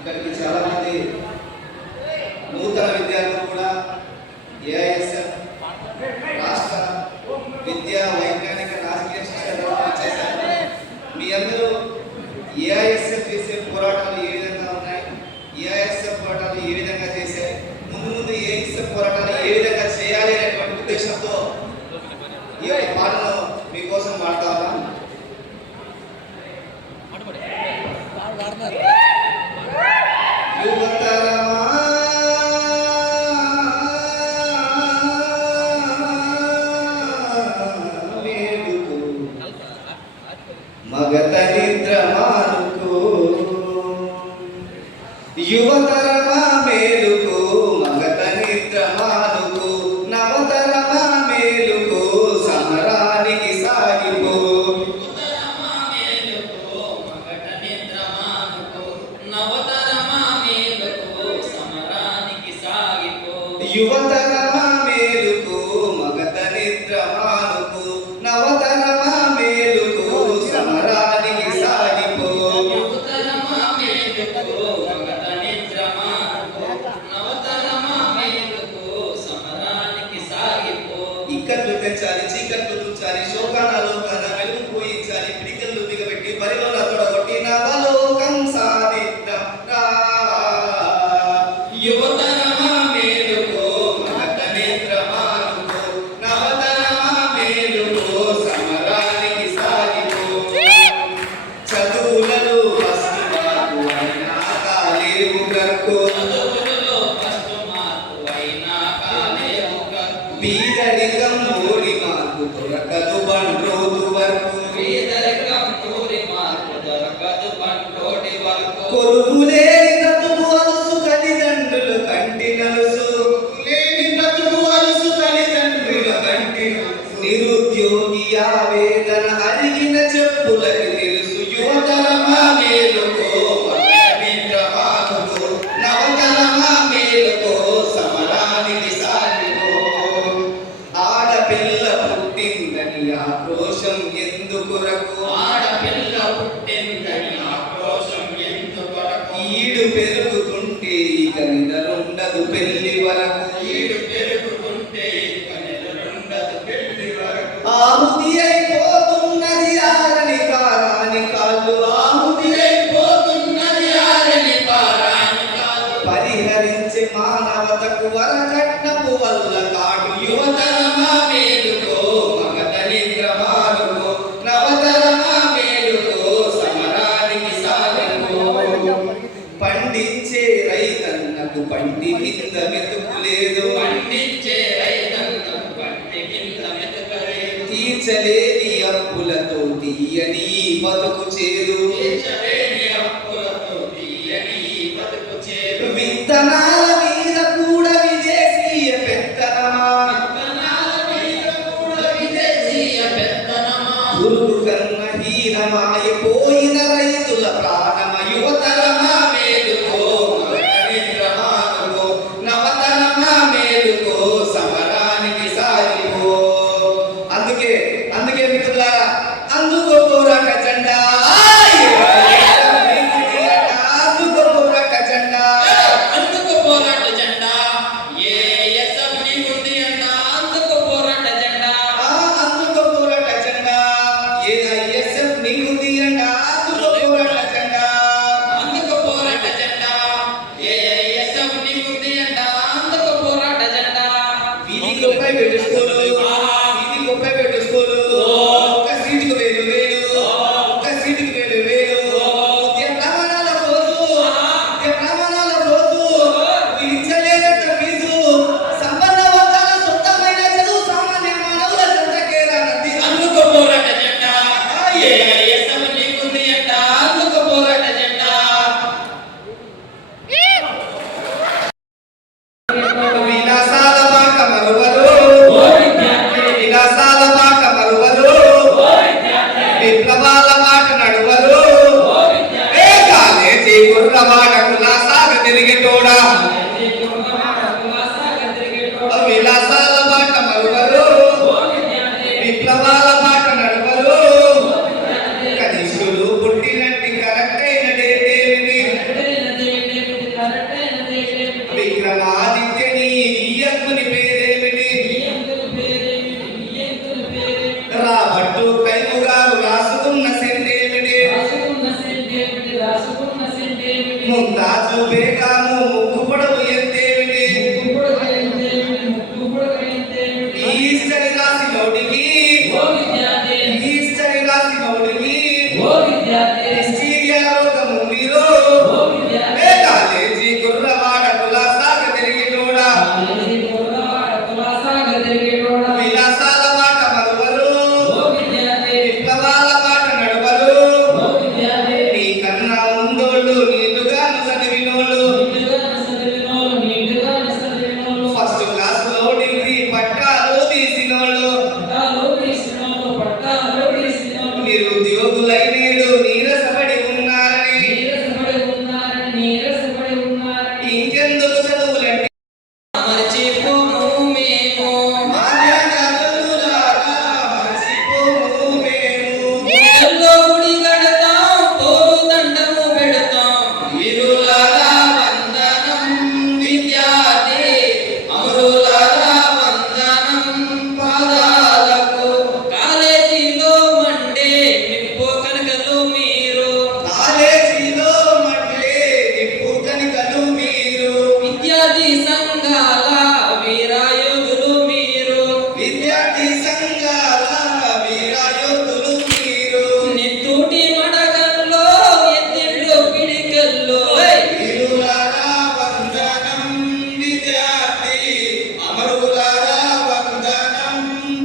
ఇక్కడికి చాలా మంది నూతన విద్యార్థులు కూడా ఏఐఎస్ఎఫ్ రాష్ట్ర విద్యా వైజ్ఞానిక రాజకీయ శిక్షణ చేశారు. మీ అందరూ ఏఐఎస్ఎఫ్ చేసే పోరాటాలు ఏ విధంగా ఉన్నాయి, ఏఐఎస్ఎఫ్ పోరాటాలు ఏ విధంగా చేశాయి, ముందు ఏఐఎస్ఎఫ్ పోరాటాలు ఏ విధంగా చేయాలి అనేటువంటి ఉద్దేశంతో ఈ యొక్క పాటను మీకోసం పాడతా ఉన్నాం. మగత నిద్ర మానుకో యువతరమా మేలుకో, మగత నిద్ర మానుకో నవతరమా మేలుకో, సమరానికి సాగిపో. యువతరమా మేలుకో మగత నిద్ర మానుకో, నవతరమా మేలుకో, సమరానికి సాగిపో. యువతరమా మేలుకో మగత నిద్ర మానుకో, నవతరమా మేలుకో, సమరానికి సాగిపో. యువతరమా మేలుకో మగత నిద్ర మానుకో, నవతరమా మేలుకో, సమరానికి సాగిపో. ఇక్కట్లు తెంచాలి, చీకట్లు తుంచాలి, శోకానాలోకాన వెలుగు పోయించాలి, పిడికలు దిగబెట్టి పరిలోన తొడగొట్టి నవలోకం సాధిద్దాం రా. యువతరమా మేలుకో మగత నిద్ర మానుకో, నవతరమా మేలుకో, సమరానికి సాగిపో. చదువులలో ఫస్ట్ మార్కు అయినా కాలేవు కర్కో, చదువులలో ఫస్ట్ మార్కు అయినా కాలేవు కర్కు. బీదరికం ఓడి మార్కు దొరకదు బండ్రోదు వరకు, పేదరికం కోరి మార్కు దొరకదు బంటోటి వరకు. కొలువులేని బ్రతుకు అలుసు తల్లిదండ్రులు కంటి నలుసు, లేని బ్రతుకు అలుసు తల్లిదండ్రుల కంటి నలుసు. నిరుద్యోగి ఆవేదన అరిగిన చెప్పులకి తెలుసు. యువతరమా మేలుకో మగత నిద్ర మానుకో, నవతరమా మేలుకో, సమరానికి సాగిపో. ఆడపిల్ల పుట్టిందని ఆక్రోశం ఎందుకురకు, ఆడపిల్ల పుట్టిందని ఆక్రోశం ఎందుకొరకు. ఈడు పెరుగుతుంటే ఇక నిదరుండదు పెళ్లి వరకు, ఈడు పెరుగుతుంటే ఇక నిద్రుండదు పెళ్లి వరకు. ఆహుతి అయిపోతున్నది ఆరని కారాని కాళ్ళు, ఆహుతి అయిపోతున్నది ఆరని పారాని కాదు. పరిహరించే మానవతకు వరకట్నపు వల్ల కాడు. యువతరమా మేలుకో మగత నిద్ర మానుకో, నవతరమా మేలుకో, సమరానికి సాగిపో. పండించే రైతన్నకు పండి కింద మెతుకు లేదు, పండించే రైతన్నకు పంటి కింద మెతుకలేదు. తీర్చలేని అప్పులతో తీయని బతుకు చేదు, తీర్చలేని అప్పులతో తీయని బతుకు చేదు. విత్తనాల మీద కూడా విదేశీయ పెత్తనమా, విత్తనాల మీద కూడా విదేశీయ పెత్తనమా. పురుగు కన్న హీనమాయపోయిన రైతుల ప్రాణమ. యువతరమా మేలుకో మగత నిద్ర మానుకో, నవతరమా మేలుకో, సమరానికి సాగిపో. అందుకే అందుకే మిత్రులారా, అందుకో పోరాట జెండా, అందుకో పోరాట జెండా. అందుకు పోరాట జెండా ఏఎస్ఎఫ్ నీకుంది అంట. అందుకు పోరాట జెండా అందుకో పోరాట జెండా, ఏఐఎస్ఎఫ్ నీకుంది అంట. అందుకో పోరాట జెండా. అందుకు పోరాట జెండా ఏఎస్ఎఫ్ నీకుంది అంట. అందుకు పోరాట జెండా. వీధికి రూపాయి పెట్టుకోలు, వీధికి రూపాయి పెట్టుకోలు, ఒక్క సీటుకు 1000 ఒక్క సీటుకు 1000. ఉద్యమ ప్రమాణాల రోజు, ఉద్యమ ప్రమాణాల రోజు, విధించలేనంత ఫీజు, సంపన్న వర్గాల సొంతమైన చదువు, సామాన్య మానవుల చెంతకే రానంది. అందుకు పోరాట జెండా ఏఎస్ఎఫ్ నీకుంది అంట. అందుకు పోరాట జెండా. విలాసాల బాట మరువరు, విలాసాల బాట మరువరు, విప్లవాల బాట నడువరు. ఏ కాలేజీ కుర్రవాడ కులాసాగ తిరిగేటోడా, విలాసాల బాట మరువరు, విప్లవాల బాట నడువరు. కనిష్ఠులు పుట్టినట్టి కరెక్ట్ అయిన ఓ విద్యార్థి నిశ్చీర్యాలోకము మీరు ఓ విద్యార్థి ఏ కాలేజీ కుర్రవాడ కులాసాగ తిరిగినోడా కాలేజీ కుర్రవాడ కులాసాగా తిరిగేటోడా విలాసాల మాట మరువరు ఓ విద్యార్థి విప్లవాల మాట నడువరు ఓ విద్యార్థి నీకన్నా ముందోళ్ళు నీటుగాను చదివినోళ్ళు నీటుగా చదివినోళ్ళు ఫస్ట్ క్లాస్ లో డిగ్రీ పట్టాలు తీసినోళ్ళు పట్టాలు తీసినోళ్ళు నిరుద్యోగులై నేడు నీరసపడి ఉన్నారని నీరసపడి ఉన్నారని ఇంకెందుకు చదువులంటే మరచిపోము మేము మాన్యజనులారా మర్చిపోము మేము. గుడిలో గుడి కడతాం పోరు దండము పెడతాం వీరులారా వందనం విద్యార్థి అమరులారా వందనం పాదాలకు కాలేజీలో మండే నిప్పు కనకలు మీరు కాలేజీలో మళ్ళీ నిప్పు కణికలు మీరు విద్యార్థి సంఘాల వీరాయోధులు మీరు విద్యార్థి సంఘాల వీరయోధులు మీరు నెత్తూటి మడగల్లో ఎత్తిళ్ళు పిడికల్లో వీరులారా వందనం విద్యార్థి అమరులారా వందనం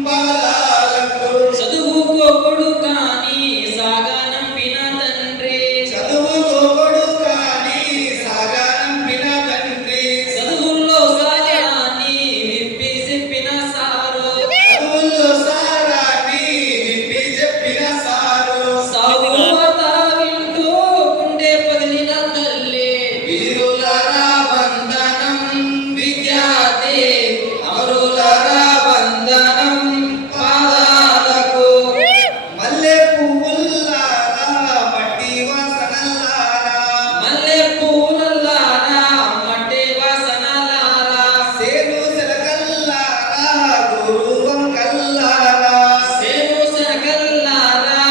పాదాలకు చదువుకోకుడు కాని సాగనంపిన తండ్రి చదువుకోడు కానీ సాగనంపిన తండ్రి చదువుల్లో సారాన్ని విప్పి చెప్పిన సారు చదువుల్లో సారాన్ని విప్పి చెప్పిన సారు సాగు వార్త వింటూ గుండె పగిలిన తల్లి వీరులారా వందనం విద్యార్థి అమరులారా వందనం పాదాలకు మల్లె పువ్వుల్లారా మట్టి వాసనల్లారా మల్లె పూలల్లారా మట్టి వాసనలారా సేను సెలకల్లారా గురు వంకల్లారా సేను శనకల్లారా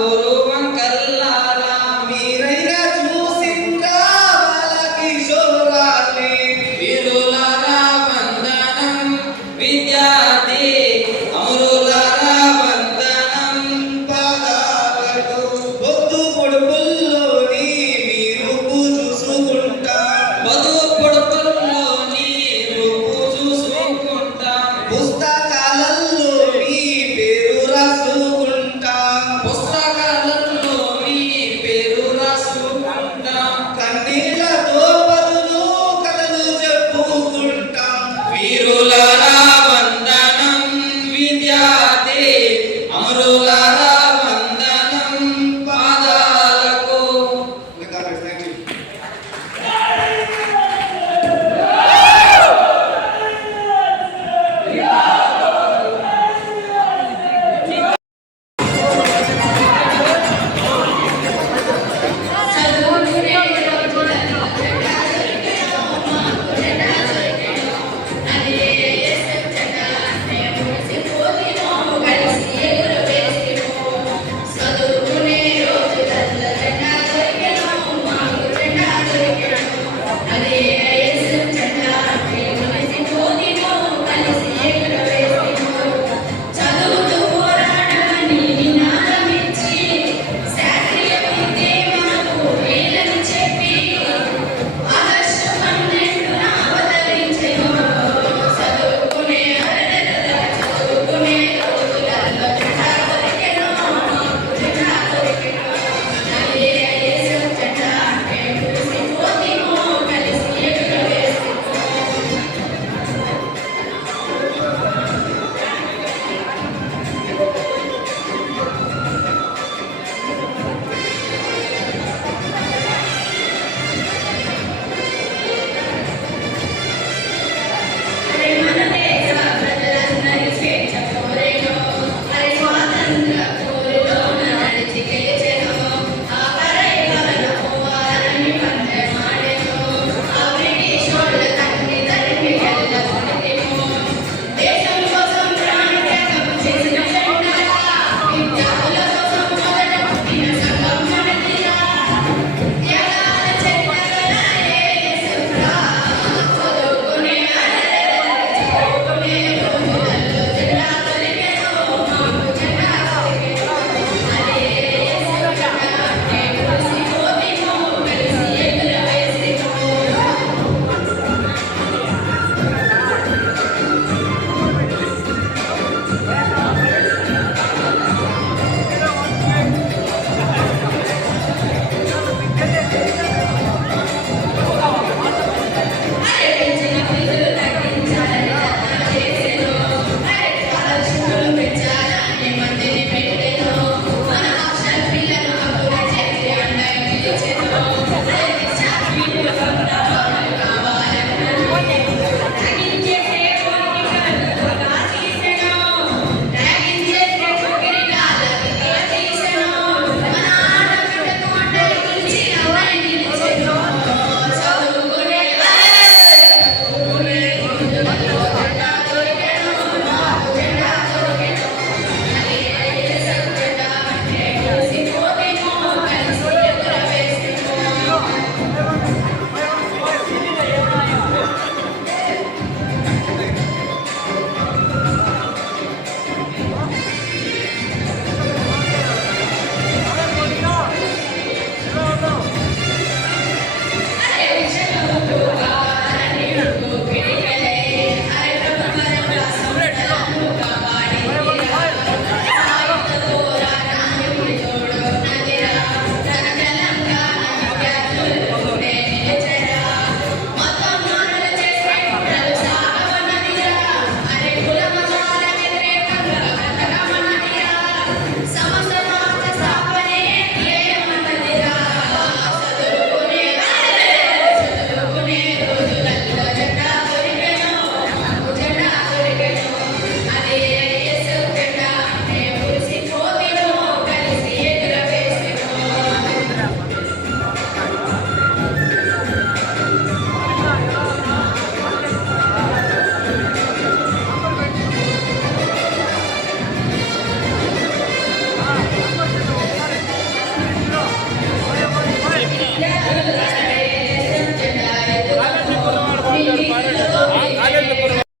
ఊరు వంకల్లారా మీరైనా చూసిండ్రా బాలకిషోరాన్ని వీరులారా వందనం విద్యార్థి అమరులారా వందనం పాదాలకు పొద్దు పొడుపు